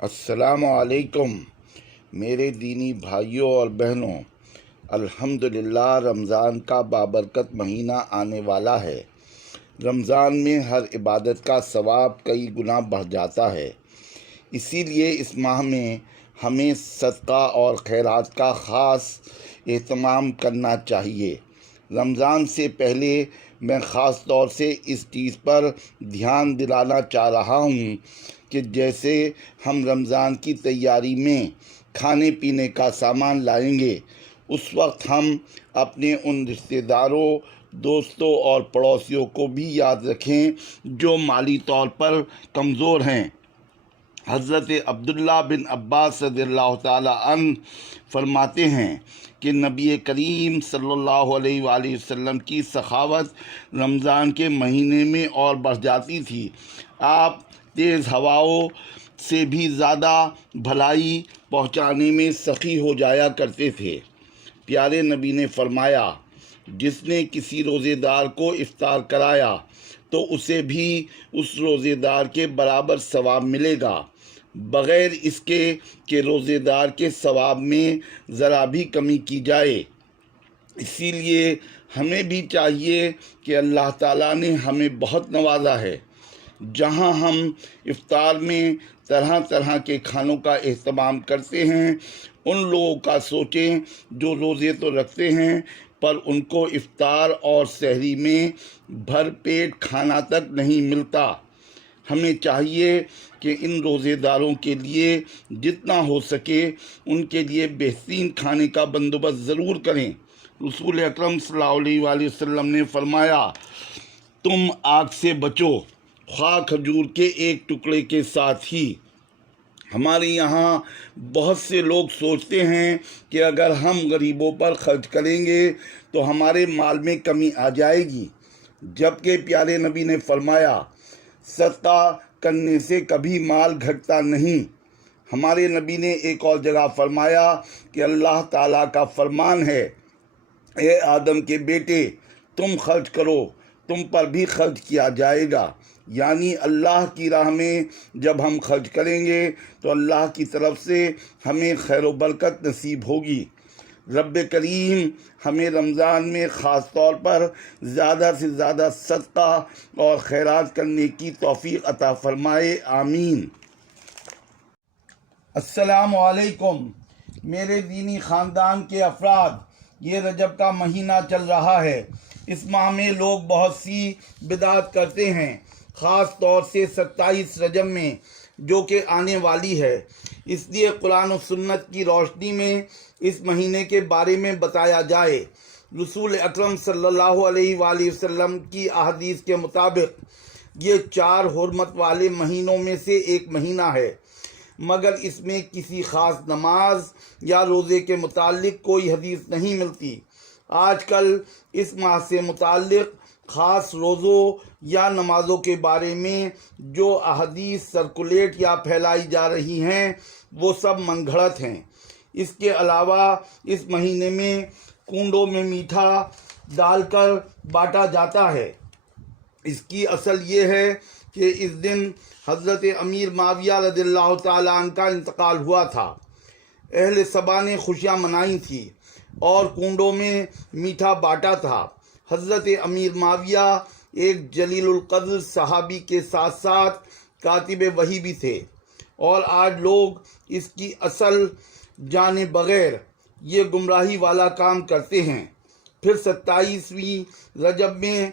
السلام علیکم میرے دینی بھائیوں اور بہنوں، الحمدللہ رمضان کا بابرکت مہینہ آنے والا ہے۔ رمضان میں ہر عبادت کا ثواب کئی گنا بڑھ جاتا ہے، اسی لیے اس ماہ میں ہمیں صدقہ اور خیرات کا خاص اہتمام کرنا چاہیے۔ رمضان سے پہلے میں خاص طور سے اس چیز پر دھیان دلانا چاہ رہا ہوں کہ جیسے ہم رمضان کی تیاری میں کھانے پینے کا سامان لائیں گے، اس وقت ہم اپنے ان رشتہ داروں، دوستوں اور پڑوسیوں کو بھی یاد رکھیں جو مالی طور پر کمزور ہیں۔ حضرت عبداللہ بن عباس رضی اللہ تعالی عنہ فرماتے ہیں کہ نبی کریم صلی اللہ علیہ وآلہ وسلم کی سخاوت رمضان کے مہینے میں اور بڑھ جاتی تھی۔ آپ تیز ہواؤں سے بھی زیادہ بھلائی پہنچانے میں سخی ہو جایا کرتے تھے۔ پیارے نبی نے فرمایا، جس نے کسی روزے دار کو افطار کرایا تو اسے بھی اس روزے دار کے برابر ثواب ملے گا، بغیر اس کے کہ روزے دار کے ثواب میں ذرا بھی کمی کی جائے۔ اسی لیے ہمیں بھی چاہیے کہ اللہ تعالیٰ نے ہمیں بہت نوازا ہے۔ جہاں ہم افطار میں طرح طرح کے کھانوں کا اہتمام کرتے ہیں، ان لوگوں کا سوچیں جو روزے تو رکھتے ہیں پر ان کو افطار اور سحری میں بھر پیٹ کھانا تک نہیں ملتا۔ ہمیں چاہیے کہ ان روزے داروں کے لیے جتنا ہو سکے ان کے لیے بہترین کھانے کا بندوبست ضرور کریں۔ رسول اکرم صلی اللہ علیہ وآلہ وسلم نے فرمایا، تم آگ سے بچو خواہ کھجور کے ایک ٹکڑے کے ساتھ ہی۔ ہمارے یہاں بہت سے لوگ سوچتے ہیں کہ اگر ہم غریبوں پر خرچ کریں گے تو ہمارے مال میں کمی آ جائے گی، جبکہ پیارے نبی نے فرمایا، صدقہ کرنے سے کبھی مال گھٹتا نہیں۔ ہمارے نبی نے ایک اور جگہ فرمایا کہ اللہ تعالیٰ کا فرمان ہے، اے آدم کے بیٹے، تم خرچ کرو، تم پر بھی خرچ کیا جائے گا۔ یعنی اللہ کی راہ میں جب ہم خرچ کریں گے تو اللہ کی طرف سے ہمیں خیر و برکت نصیب ہوگی۔ رب کریم ہمیں رمضان میں خاص طور پر زیادہ سے زیادہ صدقہ اور خیرات کرنے کی توفیق عطا فرمائے، آمین۔ السلام علیکم میرے دینی خاندان کے افراد، یہ رجب کا مہینہ چل رہا ہے۔ اس ماہ میں لوگ بہت سی بدعات کرتے ہیں، خاص طور سے 27 رجب میں جو کہ آنے والی ہے۔ اس لیے قرآن و سنت کی روشنی میں اس مہینے کے بارے میں بتایا جائے۔ رسول اکرم صلی اللہ علیہ وآلہ وسلم کی احادیث کے مطابق یہ 4 حرمت والے مہینوں میں سے ایک مہینہ ہے، مگر اس میں کسی خاص نماز یا روزے کے متعلق کوئی حدیث نہیں ملتی۔ آج کل اس ماہ سے متعلق خاص روزوں یا نمازوں کے بارے میں جو احادیث سرکولیٹ یا پھیلائی جا رہی ہیں وہ سب من گھڑت ہیں۔ اس کے علاوہ اس مہینے میں کنڈوں میں میٹھا ڈال کر بانٹا جاتا ہے۔ اس کی اصل یہ ہے کہ اس دن حضرت امیر معاویہ رضی اللہ تعالیٰ عنہ کا انتقال ہوا تھا۔ اہل سبا نے خوشیاں منائی تھیں اور کنڈوں میں میٹھا بانٹا تھا۔ حضرت امیر معاویہ ایک جلیل القدر صحابی کے ساتھ ساتھ کاتب وحی بھی تھے، اور آج لوگ اس کی اصل جانے بغیر یہ گمراہی والا کام کرتے ہیں۔ پھر 27ویں رجب میں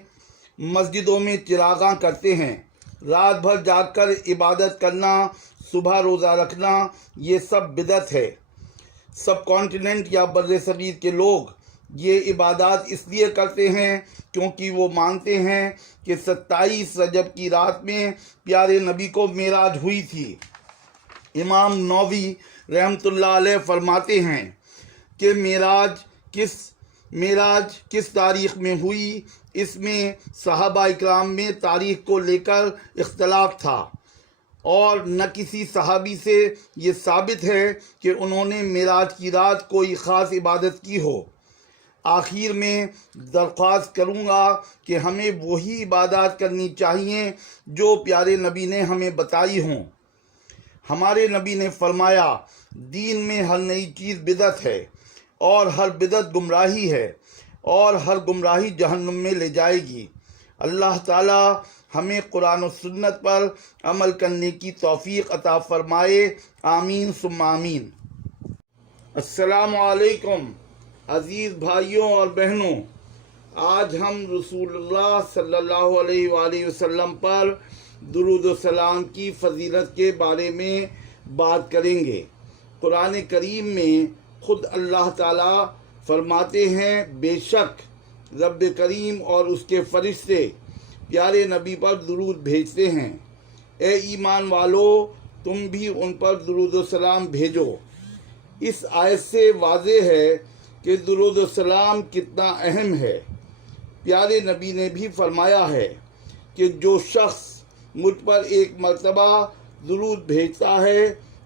مسجدوں میں چراغاں کرتے ہیں، رات بھر جاگ کر عبادت کرنا، صبح روزہ رکھنا، یہ سب بدعت ہے۔ سب کانٹیننٹ یا بر صغیر کے لوگ یہ عبادات اس لیے کرتے ہیں کیونکہ وہ مانتے ہیں کہ 27 رجب کی رات میں پیارے نبی کو معراج ہوئی تھی۔ امام نووی رحمۃ اللہ علیہ فرماتے ہیں کہ معراج کس تاریخ میں ہوئی، اس میں صحابہ اکرام میں تاریخ کو لے کر اختلاف تھا، اور نہ کسی صحابی سے یہ ثابت ہے کہ انہوں نے معراج کی رات کوئی خاص عبادت کی ہو۔ آخر میں درخواست کروں گا کہ ہمیں وہی عبادات کرنی چاہیے جو پیارے نبی نے ہمیں بتائی ہوں۔ ہمارے نبی نے فرمایا دین میں ہر نئی چیز بدعت ہے اور ہر بدعت گمراہی ہے اور ہر گمراہی جہنم میں لے جائے گی۔ اللہ تعالی ہمیں قرآن و سنت پر عمل کرنے کی توفیق عطا فرمائے، آمین ثم آمین۔ السلام علیکم عزیز بھائیوں اور بہنوں، آج ہم رسول اللہ صلی اللہ علیہ وآلہ وسلم پر درود و سلام کی فضیلت کے بارے میں بات کریں گے۔ قرآن کریم میں خود اللہ تعالیٰ فرماتے ہیں، بے شک رب کریم اور اس کے فرشتے پیارے نبی پر درود بھیجتے ہیں، اے ایمان والو تم بھی ان پر درود و سلام بھیجو۔ اس آیت سے واضح ہے کہ درود و سلام کتنا اہم ہے۔ پیارے نبی نے بھی فرمایا ہے کہ جو شخص مجھ پر ایک مرتبہ درود بھیجتا ہے،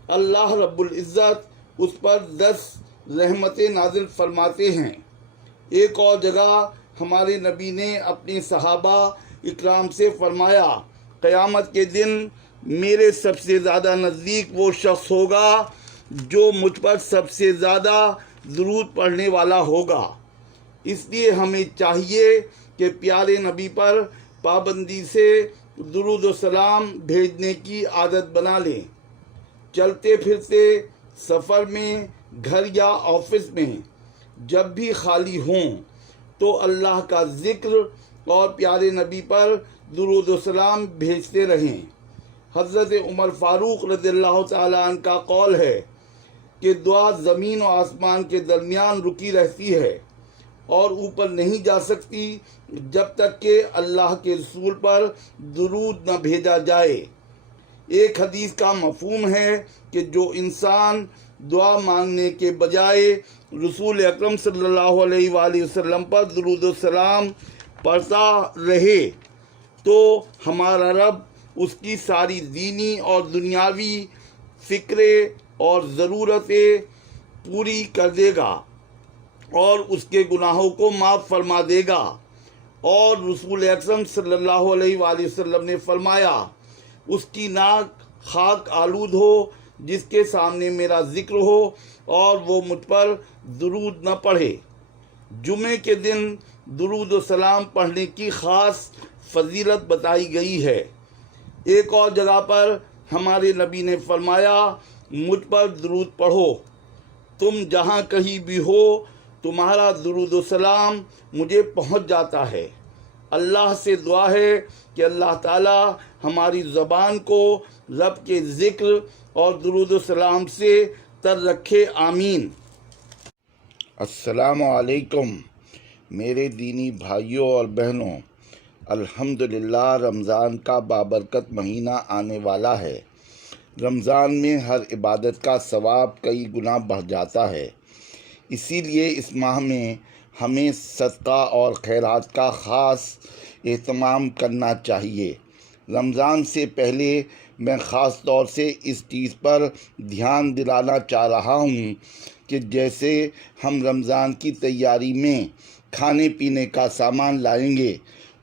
اللہ رب العزت اس پر 10 رحمتیں نازل فرماتے ہیں۔ ایک اور جگہ ہمارے نبی نے اپنے صحابہ اکرام سے فرمایا، قیامت کے دن میرے سب سے زیادہ نزدیک وہ شخص ہوگا جو مجھ پر سب سے زیادہ درود پڑھنے والا ہوگا۔ اس لیے ہمیں چاہیے کہ پیارے نبی پر پابندی سے درود و سلام بھیجنے کی عادت بنا لیں۔ چلتے پھرتے، سفر میں، گھر یا آفس میں جب بھی خالی ہوں تو اللہ کا ذکر اور پیارے نبی پر درود و سلام بھیجتے رہیں۔ حضرت عمر فاروق رضی اللہ تعالیٰ عنہ کا قول ہے کہ دعا زمین و آسمان کے درمیان رکی رہتی ہے اور اوپر نہیں جا سکتی جب تک کہ اللہ کے رسول پر درود نہ بھیجا جائے۔ ایک حدیث کا مفہوم ہے کہ جو انسان دعا مانگنے کے بجائے رسول اکرم صلی اللہ علیہ وآلہ وسلم پر درود و سلام پڑھتا رہے تو ہمارا رب اس کی ساری دینی اور دنیاوی فکریں اور ضرورتیں پوری کر دے گا اور اس کے گناہوں کو معاف فرما دے گا۔ اور رسول اکرم صلی اللہ علیہ وآلہ وسلم نے فرمایا، اس کی ناک خاک آلود ہو جس کے سامنے میرا ذکر ہو اور وہ مجھ پر درود نہ پڑھے۔ جمعے کے دن درود و سلام پڑھنے کی خاص فضیلت بتائی گئی ہے۔ ایک اور جگہ پر ہمارے نبی نے فرمایا، مجھ پر درود پڑھو، تم جہاں کہیں بھی ہو تمہارا درود و سلام مجھے پہنچ جاتا ہے۔ اللہ سے دعا ہے کہ اللہ تعالی ہماری زبان کو رب کے ذکر اور درود و سلام سے تر رکھے، آمین۔ السلام علیکم میرے دینی بھائیوں اور بہنوں، الحمدللہ رمضان کا بابرکت مہینہ آنے والا ہے۔ رمضان میں ہر عبادت کا ثواب کئی گنا بڑھ جاتا ہے، اسی لیے اس ماہ میں ہمیں صدقہ اور خیرات کا خاص اہتمام کرنا چاہیے۔ رمضان سے پہلے میں خاص طور سے اس چیز پر دھیان دلانا چاہ رہا ہوں کہ جیسے ہم رمضان کی تیاری میں کھانے پینے کا سامان لائیں گے،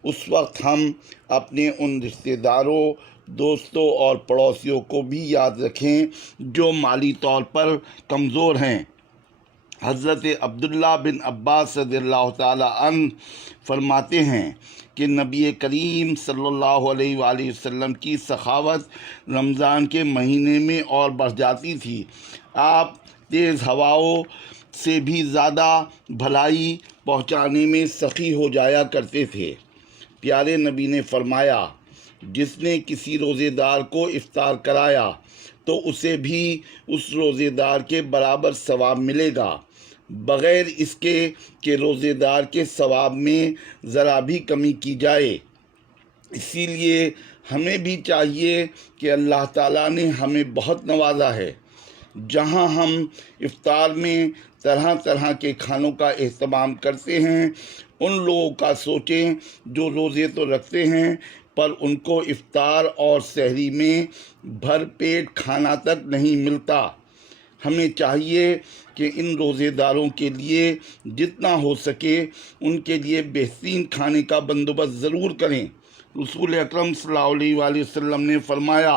اس وقت ہم اپنے ان رشتہ داروں، دوستوں اور پڑوسیوں کو بھی یاد رکھیں جو مالی طور پر کمزور ہیں۔ حضرت عبداللہ بن عباس رضی اللہ تعالیٰ عنہ فرماتے ہیں کہ نبی کریم صلی اللہ علیہ وآلہ وسلم کی سخاوت رمضان کے مہینے میں اور بڑھ جاتی تھی۔ آپ تیز ہواؤں سے بھی زیادہ بھلائی پہنچانے میں سخی ہو جایا کرتے تھے۔ پیارے نبی نے فرمایا، جس نے کسی روزے دار کو افطار کرایا تو اسے بھی اس روزے دار کے برابر ثواب ملے گا، بغیر اس کے کہ روزے دار کے ثواب میں ذرا بھی کمی کی جائے۔ اسی لیے ہمیں بھی چاہیے کہ اللہ تعالیٰ نے ہمیں بہت نوازا ہے۔ جہاں ہم افطار میں طرح طرح کے کھانوں کا اہتمام کرتے ہیں، ان لوگوں کا سوچیں جو روزے تو رکھتے ہیں پر ان کو افطار اور سحری میں بھر پیٹ کھانا تک نہیں ملتا۔ ہمیں چاہیے کہ ان روزے داروں کے لیے جتنا ہو سکے ان کے لیے بہترین کھانے کا بندوبست ضرور کریں۔ رسول اکرم صلی اللہ علیہ وآلہ وسلم نے فرمایا،